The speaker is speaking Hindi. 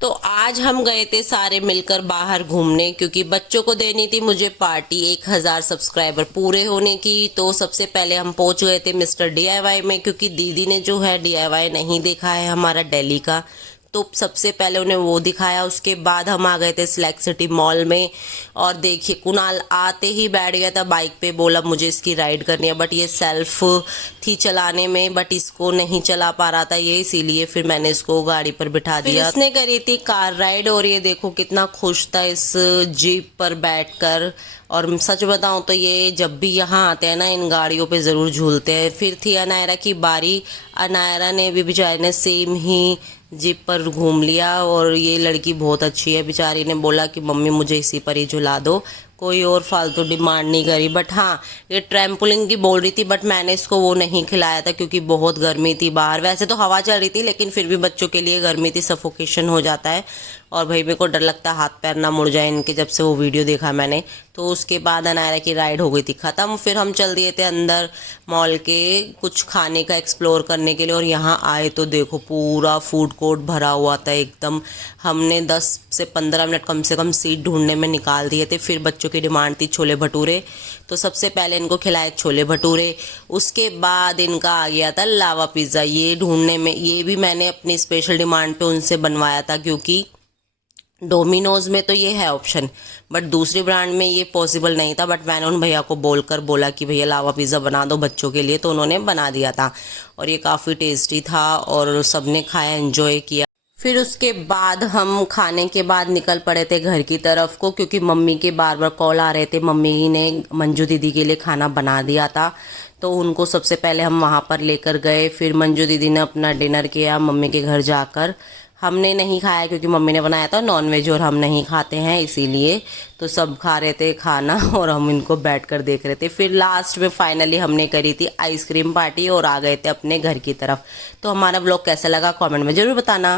तो आज हम गए थे सारे मिलकर बाहर घूमने, क्योंकि बच्चों को देनी थी मुझे पार्टी 1000 सब्सक्राइबर पूरे होने की। तो सबसे पहले हम पहुंच गए थे मिस्टर डीआईवाई में, क्योंकि दीदी ने जो है डीआईवाई नहीं देखा है हमारा दिल्ली का। तो सबसे पहले उन्हें वो दिखाया, उसके बाद हम आ गए थे सिलेक्ट सिटी मॉल में। और देखिए कुणाल आते ही बैठ गया था बाइक पे, बोला मुझे इसकी राइड करनी है, बट ये सेल्फ थी चलाने में, बट इसको नहीं चला पा रहा था ये, इसीलिए फिर मैंने इसको गाड़ी पर बिठा दिया। इसने करी थी कार राइड, और ये देखो कितना खुश था इस जीप पर बैठकर। और सच बताऊं तो ये जब भी यहाँ आते हैं ना, इन गाड़ियों पे ज़रूर झूलते हैं। फिर थी अनायरा की बारी। अनायरा ने भी बेचारी ने सेम ही जीप पर घूम लिया, और ये लड़की बहुत अच्छी है, बेचारी ने बोला कि मम्मी मुझे इसी पर ही झुला दो, कोई और फालतू डिमांड नहीं करी। बट हाँ, ये ट्रैम्पोलिन की बोल रही थी, बट मैंने इसको वो नहीं खिलाया था क्योंकि बहुत गर्मी थी बाहर। वैसे तो हवा चल रही थी, लेकिन फिर भी बच्चों के लिए गर्मी थी, सफोकेशन हो जाता है। और भाई मेरे को डर लगता है हाथ पैर ना मुड़ जाए इनके, जब से वो वीडियो देखा मैंने। तो उसके बाद अनायरा की राइड हो गई थी ख़त्म। फिर हम चल दिए थे अंदर मॉल के कुछ खाने का एक्सप्लोर करने के लिए, और यहाँ आए तो देखो पूरा फूड कोर्ट भरा हुआ था एकदम। हमने 10 से 15 मिनट कम से कम सीट ढूंढने में निकाल दिए थे। फिर बच्चों की डिमांड थी छोले भटूरे, तो सबसे पहले इनको खिलाए छोले भटूरे। उसके बाद इनका आ गया था लावा पिज़्ज़ा। ये ढूंढने में, ये भी मैंने अपनी स्पेशल डिमांड पे उनसे बनवाया था, क्योंकि डोमिनोज में तो ये है ऑप्शन, बट दूसरी ब्रांड में ये पॉसिबल नहीं था। बट मैंने उन भैया को बोला कि भैया लावा पिज़्ज़ा बना दो बच्चों के लिए, तो उन्होंने बना दिया था, और ये काफ़ी टेस्टी था और सबने खाया, एंजॉय किया। फिर उसके बाद हम खाने के बाद निकल पड़े थे घर की तरफ को, क्योंकि मम्मी के बार बार कॉल आ रहे थे। मम्मी ने मंजू दीदी के लिए खाना बना दिया था, तो उनको सबसे पहले हम वहाँ पर लेकर गए। फिर मंजू दीदी ने अपना डिनर किया मम्मी के घर जाकर। हमने नहीं खाया क्योंकि मम्मी ने बनाया था नॉनवेज, और हम नहीं खाते हैं इसीलिए। तो सब खा रहे थे खाना और हम इनको बैठकर देख रहे थे। फिर लास्ट में फाइनली हमने करी थी आइसक्रीम पार्टी और आ गए थे अपने घर की तरफ। तो हमारा ब्लॉग कैसा लगा कमेंट में ज़रूर बताना।